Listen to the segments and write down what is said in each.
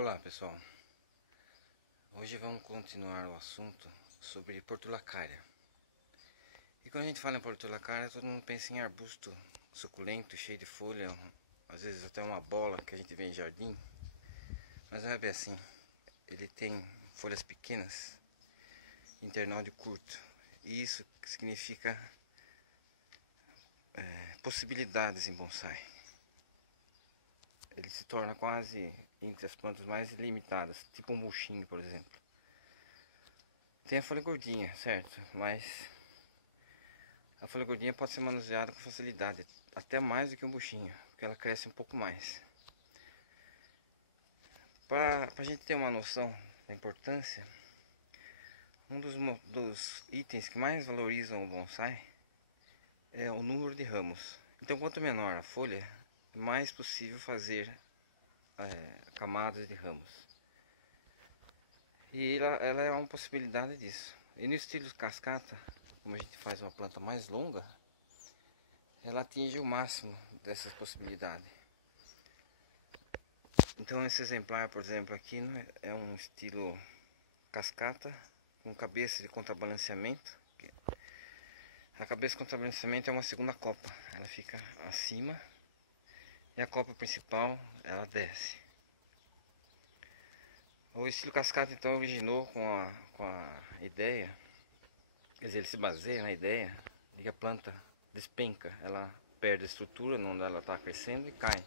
Olá pessoal, hoje vamos continuar o assunto sobre portulacária. E quando a gente fala em portulacária, todo mundo pensa em arbusto suculento, cheio de folha, às vezes até uma bola que a gente vê em jardim. Mas não é bem assim, ele tem folhas pequenas, internode curto, e isso significa possibilidades em bonsai. Ele se torna quase entre as plantas mais limitadas, tipo um buchinho, por exemplo. Tem a folha gordinha, certo? Mas a folha gordinha pode ser manuseada com facilidade, até mais do que um buchinho, porque ela cresce um pouco mais. Para a gente ter uma noção da importância, um dos itens que mais valorizam o bonsai é o número de ramos. Então, quanto menor a folha, mais possível fazer camadas de ramos. E ela é uma possibilidade disso. E no estilo cascata, como a gente faz uma planta mais longa, ela atinge o máximo dessas possibilidades. Então esse exemplar, por exemplo, aqui é um estilo cascata com cabeça de contrabalanceamento. A cabeça de contrabalanceamento é uma segunda copa, ela fica acima e a copa principal ela desce. O estilo cascata então originou com a ideia, quer dizer, ele se baseia na ideia de que a planta despenca, ela perde a estrutura onde ela está crescendo e cai.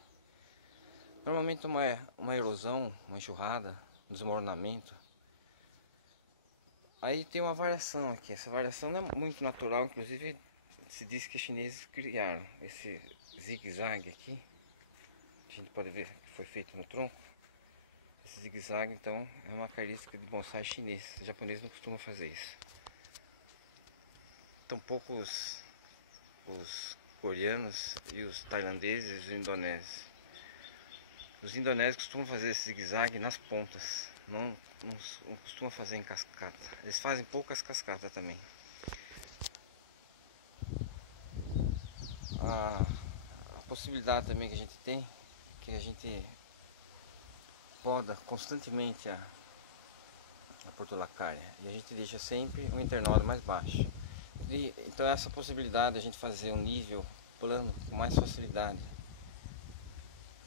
Normalmente uma erosão, uma enxurrada, um desmoronamento. Aí tem uma variação aqui, essa variação não é muito natural, inclusive se diz que os chineses criaram esse zigue-zague aqui. A gente pode ver que foi feito no tronco. Esse zigue-zague então é uma característica de bonsai chinês, o japonês não costuma fazer isso. Tão poucos os coreanos e os tailandeses e os indonésios. Os indonésios costumam fazer esse zigue-zague nas pontas, não costumam fazer em cascata. Eles fazem poucas cascatas também. A possibilidade também que a gente tem, que a gente poda constantemente a portulacária e a gente deixa sempre o internode mais baixo. Então essa possibilidade de a gente fazer um nível plano com mais facilidade,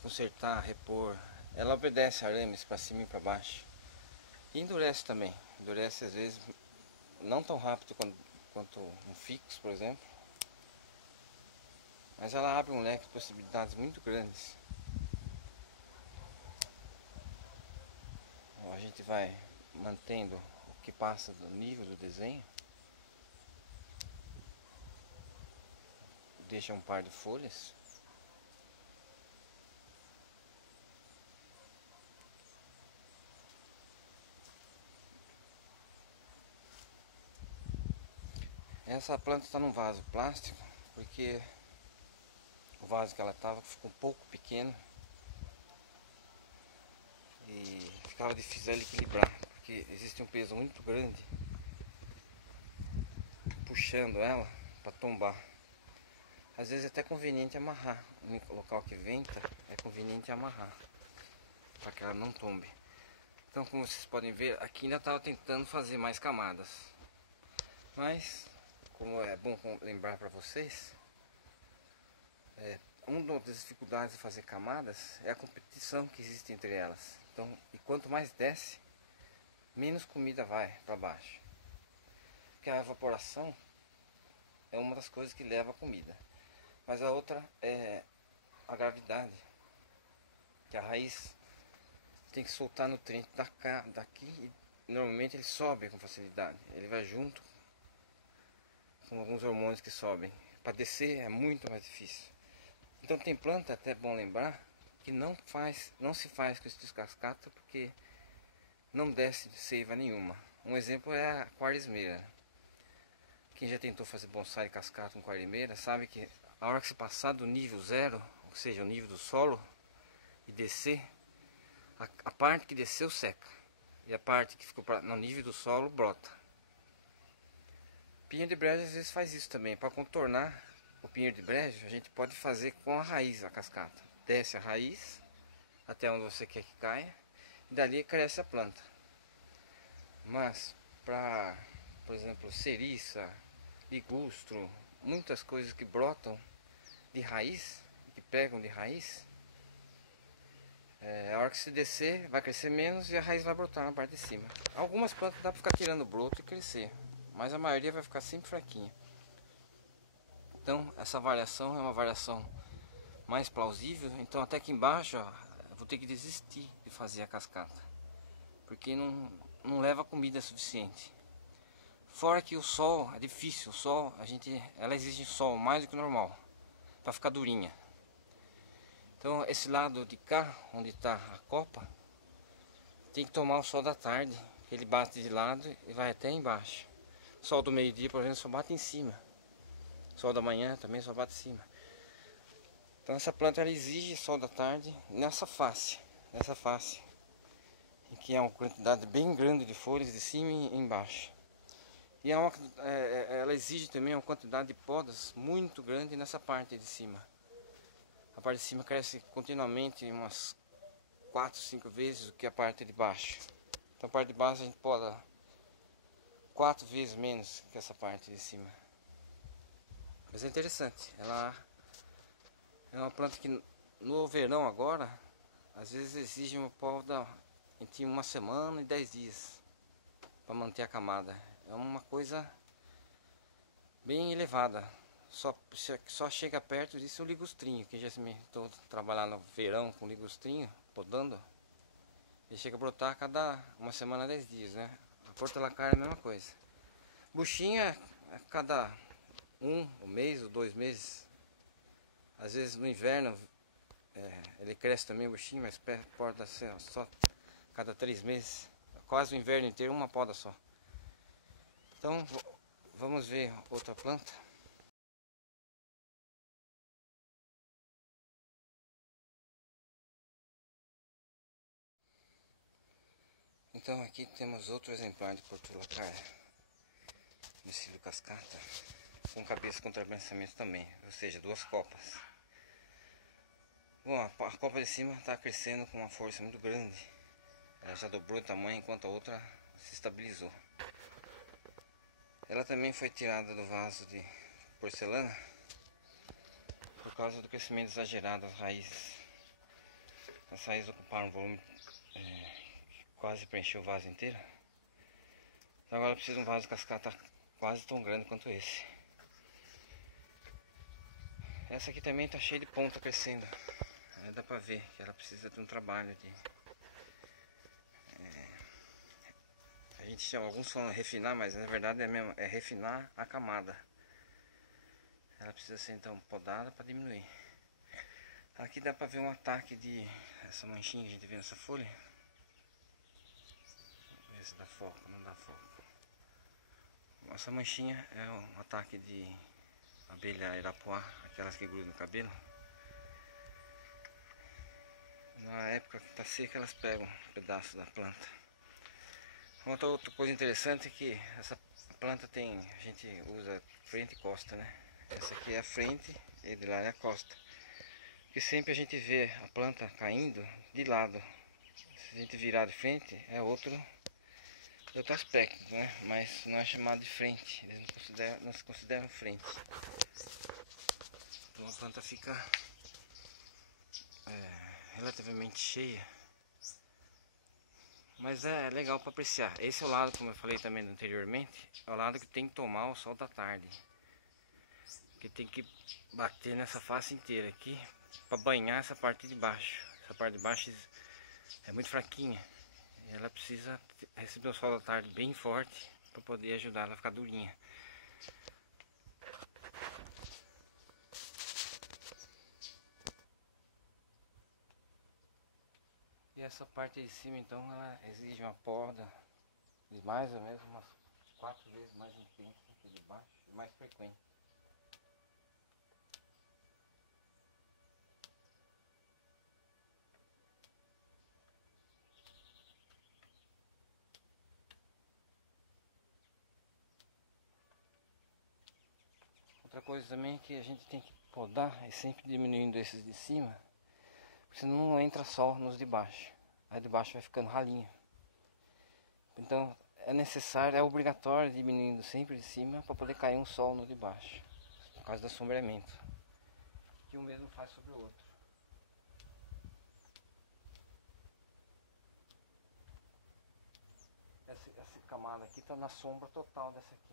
consertar, repor, ela obedece arames para cima e para baixo e endurece também, endurece às vezes não tão rápido quanto um fixo, por exemplo, mas ela abre um leque de possibilidades muito grandes. A gente vai mantendo o que passa do nível do desenho, deixa um par de folhas. Essa planta está num vaso plástico porque o vaso que ela estava ficou um pouco pequeno e ficava difícil ela equilibrar, porque existe um peso muito grande puxando ela para tombar. Às vezes é até conveniente amarrar, no local que venta é conveniente amarrar para que ela não tombe. Então, como vocês podem ver, aqui ainda estava tentando fazer mais camadas, mas como é bom lembrar para vocês, uma das dificuldades de fazer camadas é a competição que existe entre elas. Então, e quanto mais desce, menos comida vai para baixo, porque a evaporação é uma das coisas que leva a comida, mas a outra é a gravidade, que a raiz tem que soltar nutrientes daqui e normalmente ele sobe com facilidade, ele vai junto com alguns hormônios que sobem. Para descer é muito mais difícil. Então tem planta, até bom lembrar, que não se faz com esse cascata porque não desce de seiva nenhuma. Um exemplo é a quaresmeira. Quem já tentou fazer bonsai cascata com quaresmeira sabe que a hora que se passar do nível zero, ou seja, o nível do solo, e descer, a parte que desceu seca e a parte que ficou no nível do solo brota. Pinheiro de brejo às vezes faz isso também. Para contornar o pinheiro de brejo, a gente pode fazer com a raiz a cascata. Desce a raiz até onde você quer que caia dali cresce a planta. Mas para, por exemplo, ceriça, ligustro, muitas coisas que brotam de raiz, que pegam de raiz, a hora que se descer vai crescer menos e a raiz vai brotar na parte de cima. Algumas plantas dá para ficar tirando broto e crescer, mas a maioria vai ficar sempre fraquinha. Então essa variação é uma variação mais plausível. Então até aqui embaixo, ó, eu vou ter que desistir de fazer a cascata, porque não leva comida suficiente. Fora que o sol é difícil, o sol, ela exige sol mais do que o normal para ficar durinha. Então esse lado de cá, onde está a copa, tem que tomar o sol da tarde, ele bate de lado e vai até embaixo. O sol do meio-dia, por exemplo, só bate em cima. O sol da manhã também só bate em cima. Então essa planta ela exige sol da tarde nessa face, em que é uma quantidade bem grande de folhas de cima e embaixo. E ela exige também uma quantidade de podas muito grande nessa parte de cima. A parte de cima cresce continuamente umas 4, 5 vezes do que a parte de baixo. Então a parte de baixo a gente poda 4 vezes menos que essa parte de cima. Mas é interessante, ela é uma planta que no verão agora, às vezes exige uma poda entre 1 semana e 10 dias para manter a camada. É uma coisa bem elevada. Só chega perto disso o ligustrinho, que já estou trabalhando no verão com ligustrinho, podando. Ele chega a brotar a cada 1 semana, 10 dias, né? A portulacar é a mesma coisa. Buchinho é a cada 1 mês ou 2 meses. Às vezes no inverno ele cresce também o buchinho, mas poda só cada 3 meses. Quase o inverno inteiro uma poda só. Então vamos ver outra planta. Então aqui temos outro exemplar de portulacar, Micílio cascata, com cabeça com travassamento também, ou seja, 2 copas. Bom, a copa de cima está crescendo com uma força muito grande. Ela já dobrou o tamanho enquanto a outra se estabilizou. Ela também foi tirada do vaso de porcelana por causa do crescimento exagerado das raízes. As raízes ocuparam um volume quase preencheu o vaso inteiro. Então agora precisa de um vaso de cascata quase tão grande quanto esse. Essa aqui também está cheia de ponta crescendo. Aí dá pra ver que ela precisa de um trabalho de... a gente chama, alguns falam refinar, mas na verdade é refinar a camada. Ela precisa ser então podada para diminuir. Aqui dá pra ver um ataque de... essa manchinha que a gente vê nessa folha. Vamos ver se dá foco, não dá foco. Essa manchinha é um ataque de abelha irapuá, aquelas que grudam no cabelo. Na época que está seca elas pegam um pedaço da planta. Outra coisa interessante é que essa planta tem, a gente usa frente e costa, né? Essa aqui é a frente e de lá é a costa. Porque sempre a gente vê a planta caindo de lado. Se a gente virar de frente é outro aspecto, né? Mas não é chamado de frente, eles não se consideram frente. Então a planta fica relativamente cheia, mas é legal para apreciar. Esse é o lado, como eu falei também anteriormente, é o lado que tem que tomar o sol da tarde, que tem que bater nessa face inteira aqui para banhar essa parte de baixo. Essa parte de baixo é muito fraquinha, ela precisa receber o sol da tarde bem forte para poder ajudar ela a ficar durinha. E essa parte de cima então ela exige uma poda de mais ou menos umas 4 vezes mais intensa que de baixo e mais frequente. Outra coisa também é que a gente tem que podar e sempre diminuindo esses de cima, porque senão não entra sol nos de baixo. aí de baixo vai ficando ralinho. Então é necessário, é obrigatório diminuindo sempre de cima para poder cair um sol no de baixo, por causa do assombramento, que o mesmo faz sobre o outro. Essa camada aqui está na sombra total dessa aqui.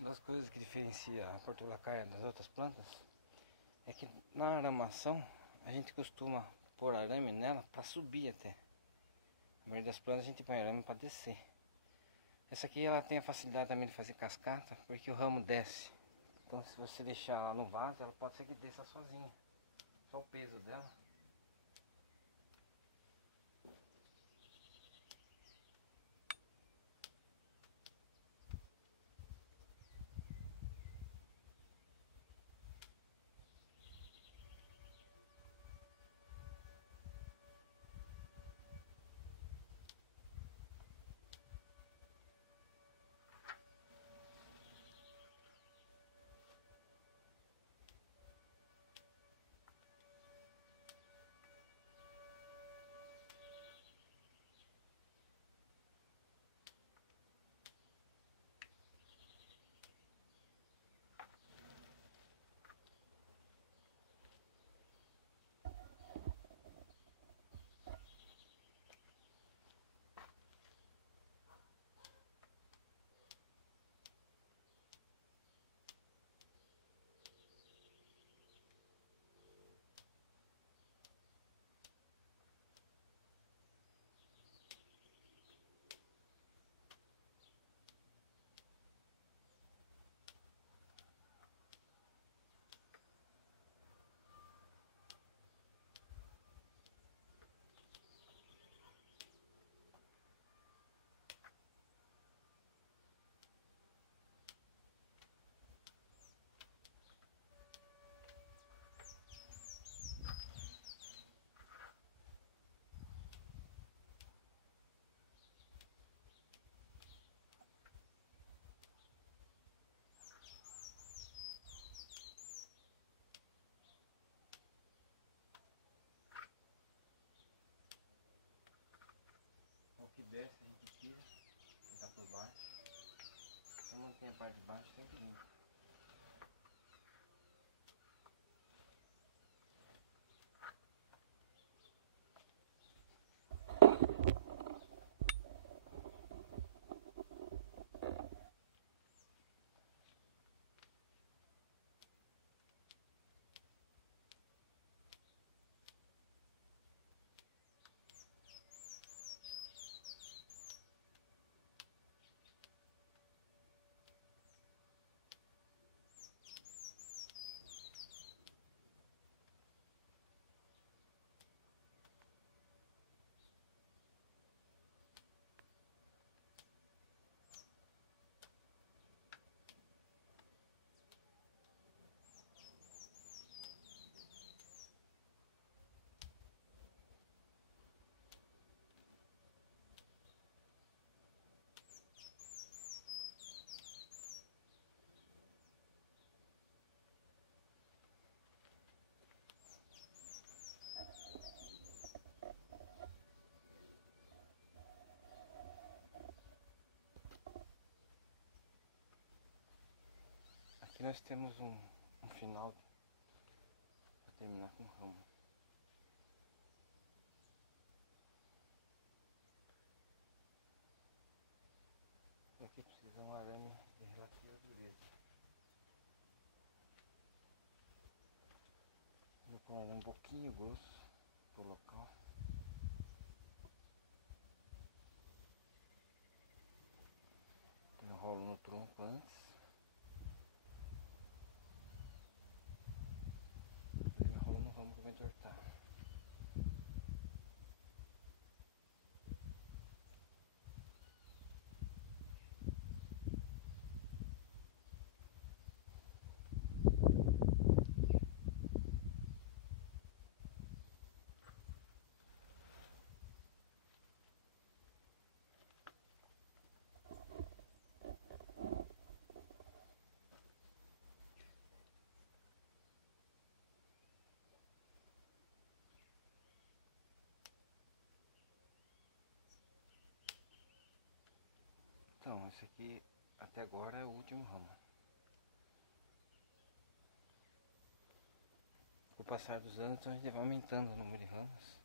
Uma das coisas que diferencia a portulacaia das outras plantas é que na aramação a gente costuma pôr arame nela para subir até. A maioria das plantas a gente põe arame para descer. Essa aqui ela tem a facilidade também de fazer cascata, porque o ramo desce. Então se você deixar ela no vaso, ela pode ser que desça sozinha. Só o peso dela. O que desce a gente tira e dá por baixo. Então mantém a parte de baixo sempre limpa. nós temos um final para terminar com o ramo. E aqui precisa um arame de relativa dureza. Vou pôr um arame um pouquinho grosso pro local. Enrolo no tronco antes. Depois enrolo no ramo que eu vou entortar. Então, esse aqui até agora é o último ramo. Com o passar dos anos, então a gente vai aumentando o número de ramos.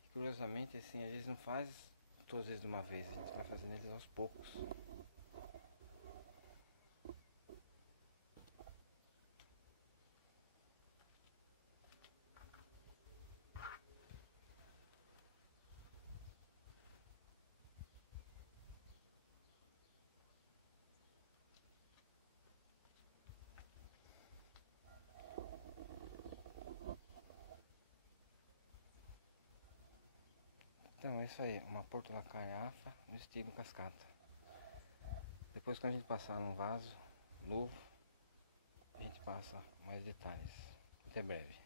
E, curiosamente, assim, a gente não faz todas eles de uma vez, a gente vai fazendo eles aos poucos. Então é isso aí, uma portulacaiafa no estilo cascata. Depois que a gente passar num vaso novo, a gente passa mais detalhes. Até breve.